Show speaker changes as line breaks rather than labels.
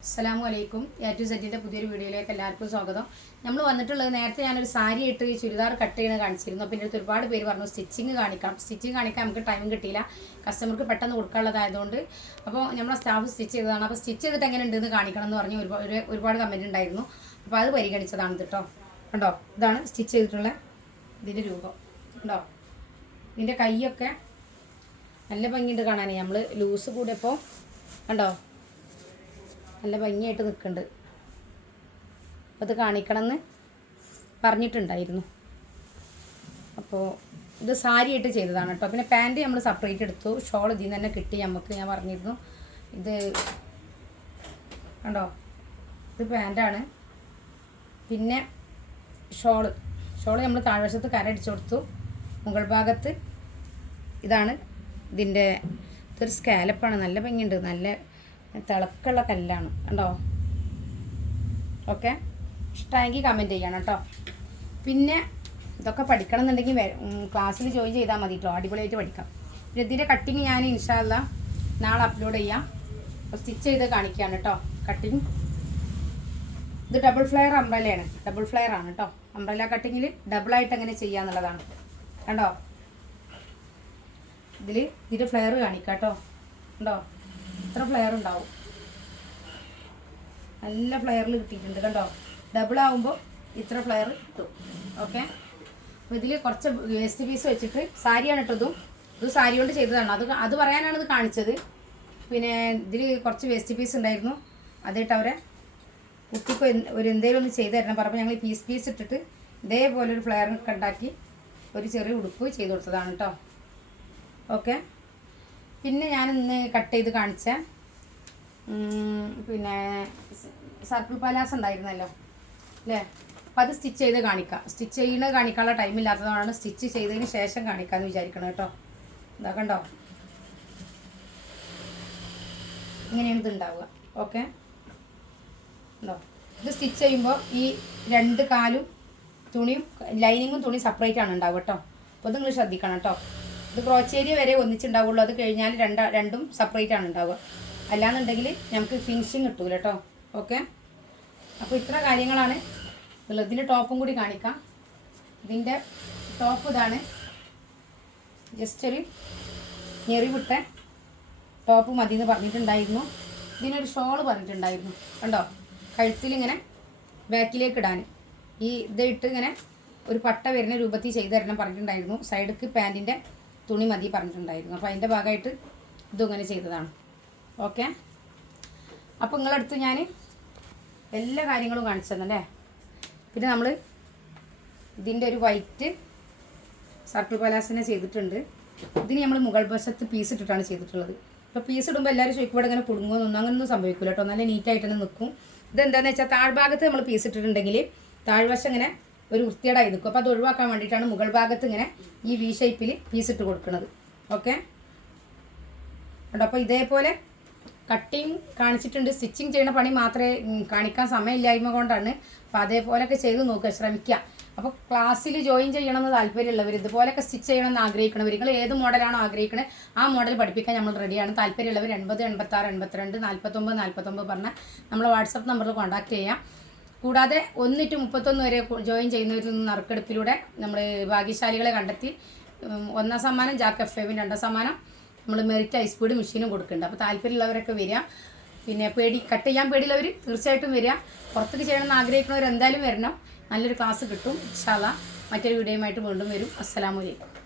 അസ്സലാമു അലൈക്കും. A to സെറ്റിന്റെ പുതിയൊരു വീഡിയോയിലേക്ക് എല്ലാവർക്കും സ്വാഗതം. നമ്മൾ വന്നിട്ടുള്ളത് നേരത്തെ ഞാനൊരു സാരി ഇട്ട് ചുരിദാർ കട്ട് ചെയ്യണത് കാണിച്ചിരുന്നു. അപ്പോൾ എന്റെ ഒരുപാട് പേര് പറഞ്ഞു സ്റ്റിച്ചിങ് കാണിക്കാം. സ്റ്റിച്ചിങ് കാണിക്കാൻ നമുക്ക് ടൈം കിട്ടിയില്ല. കസ്റ്റമർക്ക് പെട്ടെന്ന് കൊടുക്കാനുള്ളതായതുകൊണ്ട്. അപ്പോൾ നമ്മളെ സ്റ്റാഫ് സ്റ്റിച്ച് ചെയ്തതാണ്. അപ്പോൾ സ്റ്റിച്ച് ചെയ്തിട്ട് എങ്ങനെ ഉണ്ടെന്ന് കാണിക്കണം എന്ന് പറഞ്ഞ് ഒരുപാട് ഒരു- ഒരുപാട് കമന്റ് ഉണ്ടായിരുന്നു. അപ്പോൾ അത് പരിഗണിച്ചതാണ് കേട്ടോ കണ്ടോ? ഇതാണ് സ്റ്റിച്ച് ചെയ്തിട്ടുള്ള ഇതിന്റെ രൂപം. കണ്ടോ? ഇതിന്റെ കൈയൊക്കെ നല്ല ഭംഗിയുണ്ട് കാണാനേ. നമ്മൾ ലൂസ് കൂടിയപ്പോൾ കണ്ടോ? നല്ല ഭംഗിയായിട്ട് നിൽക്കുന്നുണ്ട് അപ്പോൾ അത് കാണിക്കണമെന്ന് പറഞ്ഞിട്ടുണ്ടായിരുന്നു. അപ്പോൾ ഇത് സാരിയായിട്ട് ചെയ്തതാണ് കേട്ടോ. പിന്നെ പാന്റ് നമ്മൾ സെപ്പറേറ്റ് എടുത്തു. ഷോൾ ഇതിൽ നിന്ന് തന്നെ കിട്ടി നമുക്ക് ഞാൻ പറഞ്ഞിരുന്നു. ഇത് കണ്ടോ? ഇത് പാന്റാണ് പിന്നെ ഷോൾ ഷോൾ നമ്മൾ താഴ്വശത്ത് കരടിച്ചു കൊടുത്തു. മുകൾ ഭാഗത്ത് ഇതാണ് ഇതിന്റെ ഇതൊരു സ്കാലപ്പാണ് നല്ല ഭംഗിയുണ്ട്. നല്ല തിളക്കമുള്ള കല്ലാണ് കണ്ടോ? ഓക്കെ ഇഷ്ടമായെങ്കിൽ കമന്റ് ചെയ്യണം കേട്ടോ പിന്നെ ഇതൊക്കെ പഠിക്കണം എന്നുണ്ടെങ്കിൽ ക്ലാസ്സിൽ ജോയിൻ ചെയ്താൽ മതി കേട്ടോ അടിപൊളിയായിട്ട് പഠിക്കാം. പിന്നെ ഇതിന്റെ കട്ടിങ് ഞാൻ ഇൻഷാല്ല നാളെ അപ്ലോഡ് ചെയ്യാം. അപ്പോൾ സ്റ്റിച്ച് ചെയ്ത് കാണിക്കുകയാണ് കേട്ടോ കട്ടിങ് ഇത് ഡബിൾ ഫ്ലെയർ അംബ്രലയാണ് ഡബിൾ ഫ്ലെയർ ആണ് കേട്ടോ അംബ്രല കട്ടിങ്ങിൽ ഡബിളായിട്ട് എങ്ങനെ ചെയ്യാന്നുള്ളതാണ് കണ്ടോ? ഇതിൽ ഇതിന്റെ ഫ്ലെയർ കാണിക്കാം കേട്ടോ ഉണ്ടോ ഇത്ര ഫ്ലെയർ ഉണ്ടാവും. നല്ല ഫ്ലെയറിൽ കിട്ടിയിട്ടുണ്ട് കണ്ടോ? ഡബിൾ ആകുമ്പോൾ ഇത്ര ഫ്ലെയർ കിട്ടും. ഓക്കെ അപ്പോൾ ഇതിൽ കുറച്ച് വേസ്റ്റ് പീസ് വെച്ചിട്ട് സാരിയാണ് കേട്ടോ ഇതും സാരി കൊണ്ട് ചെയ്തതാണ്. അത് അത് പറയാനാണ് ഇത് കാണിച്ചത്. പിന്നെ ഇതിൽ കുറച്ച് വേസ്റ്റ് പീസ് ഉണ്ടായിരുന്നു. അതിട്ട് അവരെ കുട്ടിക്ക് ഒരു എന്തെങ്കിലും ഒന്ന് ചെയ്തു തരണം. പറഞ്ഞപ്പോൾ ഞങ്ങൾ പീസ് പീസ് ഇട്ടിട്ട് ഇതേപോലെ ഒരു ഫ്ലെയർ ഉണ്ടാക്കി ഒരു ചെറിയ ഉടുപ്പ് ചെയ്ത് കൊടുത്തതാണ് കേട്ടോ ഓക്കെ പിന്നെ ഞാൻ ഇന്ന് കട്ട് ചെയ്ത് കാണിച്ച. പിന്നെ സർക്കിൾ പലാസ് ഉണ്ടായിരുന്നല്ലോ അല്ലേ? അപ്പം അത് സ്റ്റിച്ച് ചെയ്ത് കാണിക്കാം. സ്റ്റിച്ച് ചെയ്യുന്നത് കാണിക്കാനുള്ള ടൈം ഇല്ലാത്തതുകൊണ്ടാണ് സ്റ്റിച്ച് ചെയ്തതിന് ശേഷം കാണിക്കാമെന്ന് വിചാരിക്കണം കേട്ടോ ഇതാ കണ്ടോ? ഇങ്ങനെയാണ് ഇത് ഉണ്ടാവുക. ഓക്കെ ഉണ്ടോ ഇത് സ്റ്റിച്ച് ചെയ്യുമ്പോൾ ഈ രണ്ട് കാലും തുണിയും ലൈനിങ്ങും തുണി സെപ്പറേറ്റ് ആണ് ഉണ്ടാവുക കേട്ടോ അപ്പോൾ നിങ്ങൾ ശ്രദ്ധിക്കണം കേട്ടോ ഇത് ക്രോച്ചേരിയ വരെ ഒന്നിച്ചുണ്ടാവുള്ളൂ. അത് കഴിഞ്ഞാൽ രണ്ട രണ്ടും സെപ്പറേറ്റ് ആണ് ഉണ്ടാവുക. അല്ലാന്നുണ്ടെങ്കിൽ നമുക്ക് ഫിനിഷിങ് കിട്ടൂല കേട്ടോ ഓക്കെ അപ്പോൾ ഇത്ര കാര്യങ്ങളാണ്. ഇതിന്റെ ടോപ്പും കൂടി കാണിക്കാം. ഇതിന്റെ ടോപ്പ് ഇതാണ് ജസ്റ്റ് ഒരു ഞെറിവിട്ട ടോപ്പ് മതി എന്ന് പറഞ്ഞിട്ടുണ്ടായിരുന്നു. ഇതിനൊരു ഷോൾ പറഞ്ഞിട്ടുണ്ടായിരുന്നു. കണ്ടോ? കഴുത്തിലിങ്ങനെ ബാക്കിലേക്ക് ഇടാൻ ഈ ഇത് ഇട്ട് ഇങ്ങനെ ഒരു പട്ട വരുന്ന രൂപത്തിൽ ചെയ്തു തരണം പറഞ്ഞിട്ടുണ്ടായിരുന്നു. സൈഡിക്ക് പാന്റിന്റെ തുണി മതി പറഞ്ഞിട്ടുണ്ടായിരുന്നു. അപ്പോൾ അതിന്റെ ഭാഗമായിട്ട് ഇതും ഇങ്ങനെ ചെയ്തതാണ്. ഓക്കെ അപ്പോൾ നിങ്ങളടുത്ത് ഞാൻ എല്ലാ കാര്യങ്ങളും കാണിച്ചു തന്നല്ലേ പിന്നെ നമ്മൾ ഇതിന്റെ ഒരു വൈറ്റ് സർക്കിൾ പലാസിനെ ചെയ്തിട്ടുണ്ട്. ഇതിന് നമ്മൾ മുകൾ വശത്ത് പീസ് ഇട്ടിട്ടാണ് ചെയ്തിട്ടുള്ളത്. അപ്പോൾ പീസ് ഇടുമ്പോൾ എല്ലാവരും ചോദിക്കുമ്പോൾ ഇങ്ങനെ കുടുങ്ങുമെന്നൊന്നും അങ്ങനെയൊന്നും സംഭവിക്കില്ല കേട്ടോ. നല്ല നീറ്റായിട്ട് തന്നെ നിൽക്കും ഇതെന്താണെന്ന് വെച്ചാൽ താഴ്ഭാഗത്ത് നമ്മൾ പീസ് ഇട്ടിട്ടുണ്ടെങ്കിൽ താഴ്വശം ഇങ്ങനെ ഒരു വൃത്തിയേടായി നിൽക്കും. അപ്പോൾ അത് ഒഴിവാക്കാൻ വേണ്ടിയിട്ടാണ് മുകൾ ഭാഗത്ത് ഇങ്ങനെ ഈ വി ഷേപ്പിൽ പീസ് ഇട്ട് കൊടുക്കുന്നത്. ഓക്കെ അപ്പോൾ ഇതേപോലെ കട്ടിങ് കാണിച്ചിട്ടുണ്ട്. സ്റ്റിച്ചിങ് ചെയ്യുന്ന പണി മാത്രമേ കാണിക്കാൻ സമയമില്ലായ്മ കൊണ്ടാണ് അപ്പോൾ അതേപോലെയൊക്കെ ചെയ്ത് നോക്കുക ശ്രമിക്കുക. അപ്പോൾ ക്ലാസ്സിൽ ജോയിൻ ചെയ്യണമെന്ന് താല്പര്യമുള്ളവർ ഇതുപോലെയൊക്കെ സ്റ്റിച്ച് ചെയ്യണമെന്ന് ആഗ്രഹിക്കണവർ നിങ്ങൾ ഏത് മോഡലാണോ ആഗ്രഹിക്കുന്നത് ആ മോഡൽ പഠിപ്പിക്കാൻ നമ്മൾ റെഡിയാണ് താല്പര്യമുള്ളവർ എൺപത് എൺപത്താറ് എൺപത്തിരണ്ട് നാൽപ്പത്തൊമ്പത് നാൽപ്പത്തൊമ്പത് പറഞ്ഞാൽ നമ്മൾ വാട്സപ്പ് നമ്പറിൽ കോൺടാക്ട് ചെയ്യാം. കൂടാതെ ഒന്ന് ടു മുപ്പത്തൊന്ന് വരെ ജോയിൻ ചെയ്യുന്നവരിൽ നിന്ന് നറുക്കെടുപ്പിലൂടെ നമ്മൾ ഭാഗ്യശാലികളെ കണ്ടെത്തി ഒന്നാം സമ്മാനം ജാക്ക് എഫ് എവിൻ രണ്ടാം സമ്മാനം നമ്മൾ മെറിറ്റ് ഹൈസ്പീഡ് മെഷീനും കൊടുക്കുന്നുണ്ട്. അപ്പോൾ താല്പര്യമുള്ളവരൊക്കെ വരിക. പിന്നെ പേടി കട്ട് ചെയ്യാൻ പേടിയുള്ളവർ തീർച്ചയായിട്ടും വരിക. പുറത്തേക്ക് ചെയ്യണമെന്ന് ആഗ്രഹിക്കുന്നവർ എന്തായാലും വരണം. നല്ലൊരു ക്ലാസ് കിട്ടും ഇൻഷാല്ല മറ്റൊരു വീഡിയോയുമായിട്ട് വീണ്ടും വരും. അസ്സലാമു അലൈക്കും.